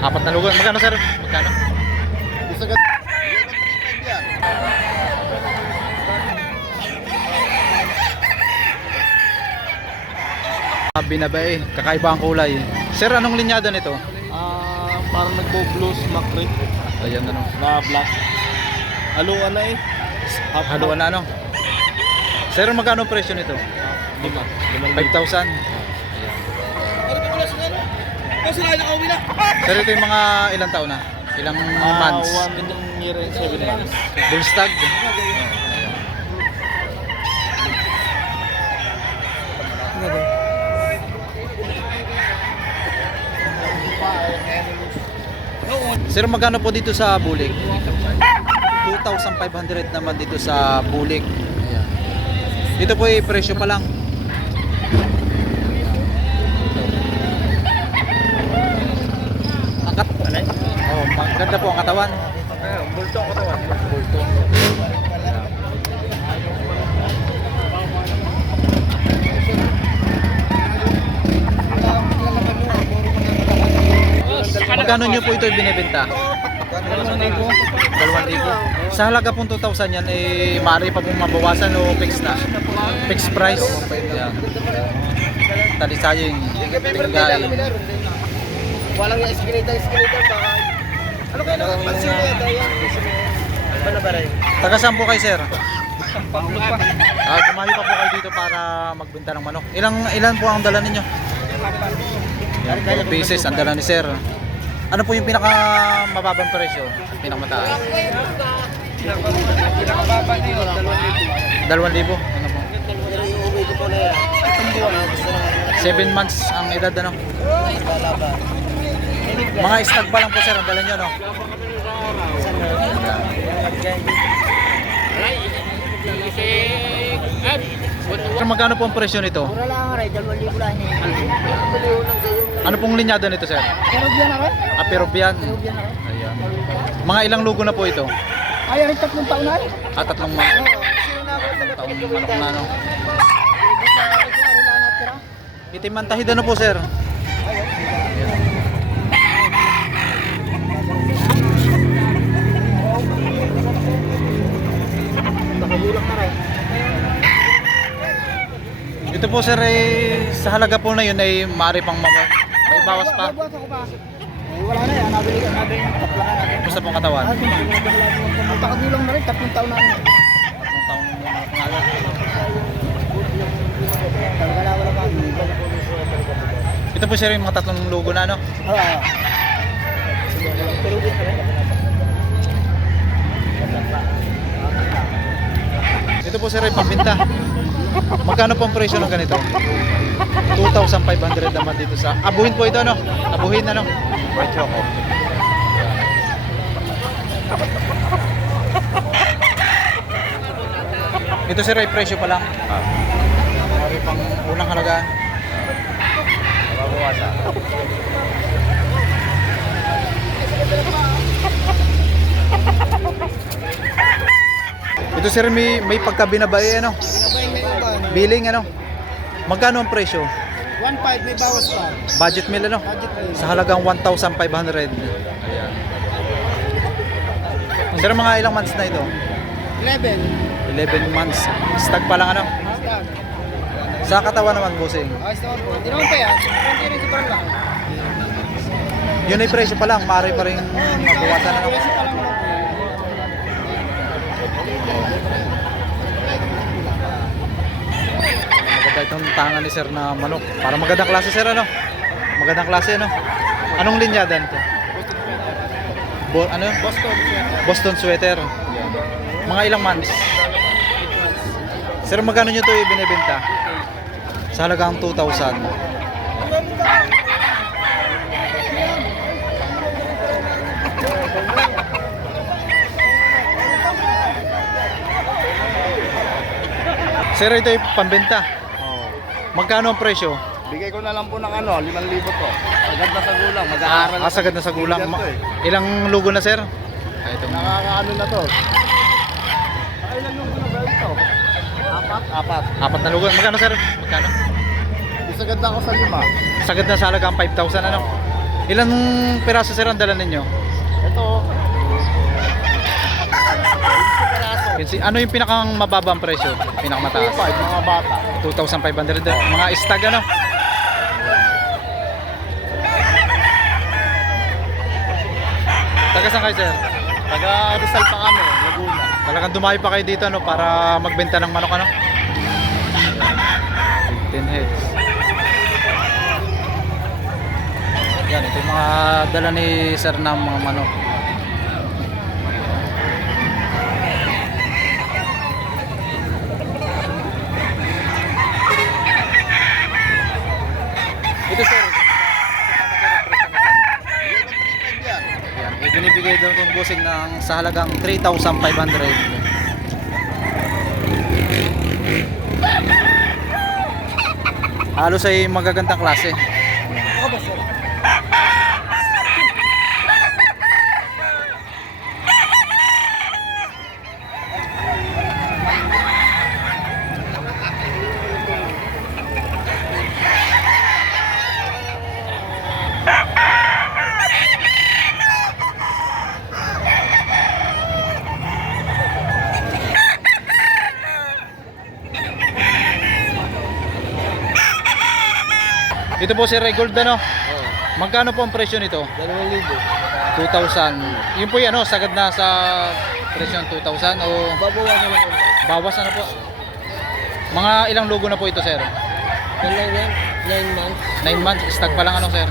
Apat na lugon. Magkano sir? Magkano? Isa ka. Binabae, kakaiba ang kulay. Sir, anong linyada nito? Parang nagbo-blues macri Ayan ano. na black. Haluan na eh. Haluan na ano. Sir, magkano ang presyo nito? 5,000. Sir, ito yung mga ilang taon na? Ilang months? 1 year and 7 months. Bull stag. Sir, magkano po dito sa bulik? 2,500 naman dito sa bulik. Ayan. Dito po ay presyo pa lang. Oh, maganda po ang katawan. Bulto ang katawan. Bulto. Magkano nyo po ito binibenta? 2,000. Sa halaga pong 2,000 yan, eh, maaari pa pong mabawasan o fixed na? Fixed price. Yan. Talisaying, tinggay. Walang yung escalator baka. Ano kaya naman? Pansin mo yata yan. Ano ba rin? Taga saan po kayo, sir? Tumayo pa po kayo dito para magbenta ng manok. Ilan po ang dala ninyo? Yan, 4 pieces ang dala ni sir. Ano po yung pinaka mababang presyo? Pinakamataas? Pinakamababa na yun. 2,000. Ano po? 7 months ang edad, ano? Mga stag pa lang po sir ang dala nyo, no? Sir, magkano po ang presyo nito? Mura lang rin, 2,000 lang eh. Ano pong linyada nito sir? Peruvian na rin? Peruvian. Peruvian na rin. Ayan. Mga ilang lugo na po ito? Ay, rin 3 taon na rin. 3 months. Taong manok na, no? Itim ang tahid, ano po sir? Nakabulak na rin. Ito po sir, eh, sa halaga po na yun ay maaari pang may bawas pa. Bawas ako pa. Wala na yan, nabili ka natin. Tatla ka natin. Gusto pong katawan. Nakagulang na rin, 3 taon na rin. 3 taong pangalan. Wala pa. Ito po sir yung mga 3 lugo na, no? Oo. Peruvian na rin. Ito po sir ay pambinta. Magkano po ang presyo ng ganito? 2,500 naman dito sa abuhin po ito, no? Abuhin, ano? White choco. Ito sir ay presyo pa lang. Maaari pang unang halagaan. Mabawasan. Ito sir may pagkabinabae, ano? Billing, ano? Magkano ang presyo? 1,500 may bawas pa. Budget meal, ano? Budget meal. Sa halagang 1,500. Ayan. Sir, mga ilang months na ito? 11. 11 months. Stag pa lang, ano? Stag. Sa katawan naman, bossing. Ayos naman po. Hindi naman pa yan. Hindi rin si Parang lang. Yun ay presyo pa lang. Maaari pa rin mabawasan, ano? Kasi pa lang lang. Maganda itong tangan ni sir na manok. Para magandang klase sir, ano? Magandang klase, ano? Anong linyada nito? Ano? Boston sweater. Mga ilang months? Sir, magkano nyo ito binibenta? Sa halagang 2,000. Sir, ito ay pambenta. Magkano ang presyo? Bigay ko na lang po ng 5,000 po. Sagad na sa gulang, mag-aaral. Sagad na sa gulang. Ganito eh. Ilang lugo na sir? Itong Nakakaano na to. Ilang lugo na ba ito? Apat. apat na lugo. Magkano sir? Magkano? Isa sagad na ako sa 5. Sagad na sa halagang 5,000 ano? Ilang piraso sir ang dala ninyo? Ito. Ano yung pinakang mababang presyo? Pinakamataas? 5 mga bata. 2,500 mga stag ano? Taga saan kayo sir? Taga Rizal pa kami, Laguna. Talagang dumayo pa kayo dito ano para magbenta ng manok ano? 15 heads. Yan, ito yung mga dala ni sir ng mga manok. Ito sir. Yan. Yan, ibinibigay daw itong busing ng sa halagang 3,500. Halos ay magagandang klase. Ito po si Regold ano? Oh, Magkano po ang presyo nito? 2,000. 2,000. Yun po yan, sagad na sa presyo ng 2,000 o Babawasan lang ako. bawas na po? Mga ilang logo na po ito sir? Kailan yan? 9 months. 9 months, stag pa lang ano sir?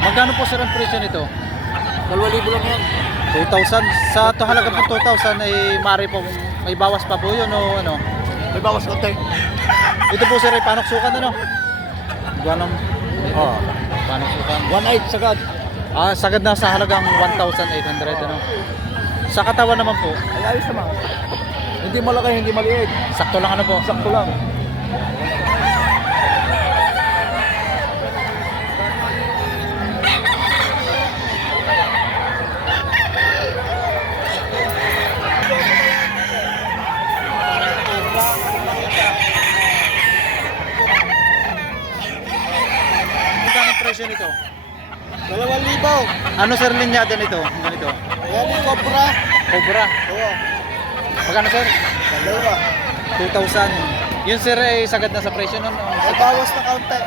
Magkano po sir ang presyo nito? 2,000 lang yan. 2,000. Sa to halaga po 2,000 ay mari po may bawas pa po yun o ano? May bawas konti. Ito po sir ay panoksukan ano? Ganun. Oh. Panoksukan. 1,800 sagad. Sagad na sa halagang 1,800 ano? Sa katawan naman po, Ay, ayos naman. Hindi malaki, hindi maliit. sakto lang ano po? Sakto lang. Magkano ang presyo nito? 2,000. Ano sir linyada nito? Ganito. Yan yung Cobra. Cobra. Oo. Magkano sir? Dalawa. 2,000. Yun sir ay sagad na sa presyo nun. May bawas na kaunti.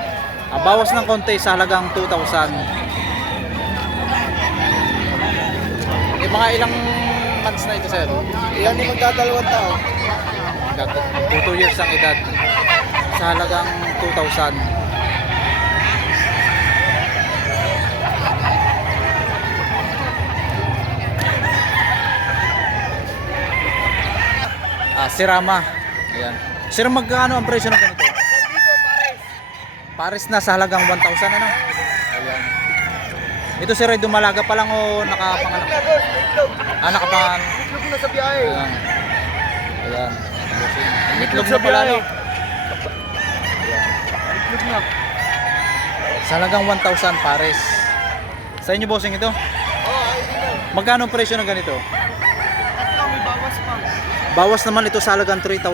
Bawas ng konti sa halagang 2,000. Mga ilang months na ito sir? Yan yung magdadalawang tao. 2 years ang edad. Sa halagang 2,000. Si Rama. Ayan. Sir, magkano ang presyo ng ganito? Pares na sa halagang 1,000 ano? Ayan. Ito sir ay dumalaga pa lang o nakapanganak? Nakapanganak. Itlog na sa biyahe. Ayan. Ayan. Itlog Itlog na pala no? Itlog na. Sa halagang 1,000 pares. Sa inyo bossing ito? Magkano ang presyo ng ganito? May bawas pa. Bawas naman ito sa halagang 3,000.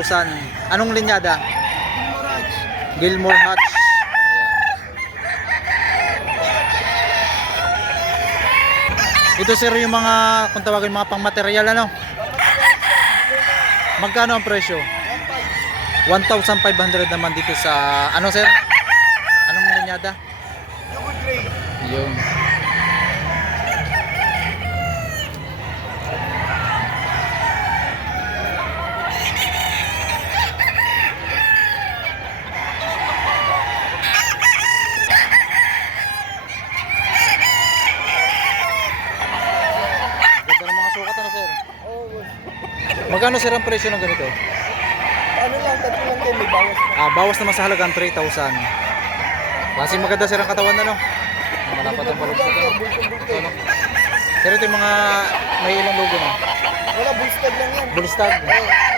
Anong linyada? Gilmore Hatch. Ito sir yung mga kung tawagin mga pangmaterial ano? Magkano ang presyo? 1,500 naman dito sa ano sir? Anong linyada? Yung ganda ng mga sukat ano sir? Magkano sir ang presyo ng ganito? Ano lang, tatlo lang din, may bawas na. Bawas naman sa halagang 3,000. Kasi maganda sir ang katawan na no? Malapat ang balog ano? Ano? Sir ito yung mga may ilang logo na. Wala, bullstag lang yan. Bullstag. Oo.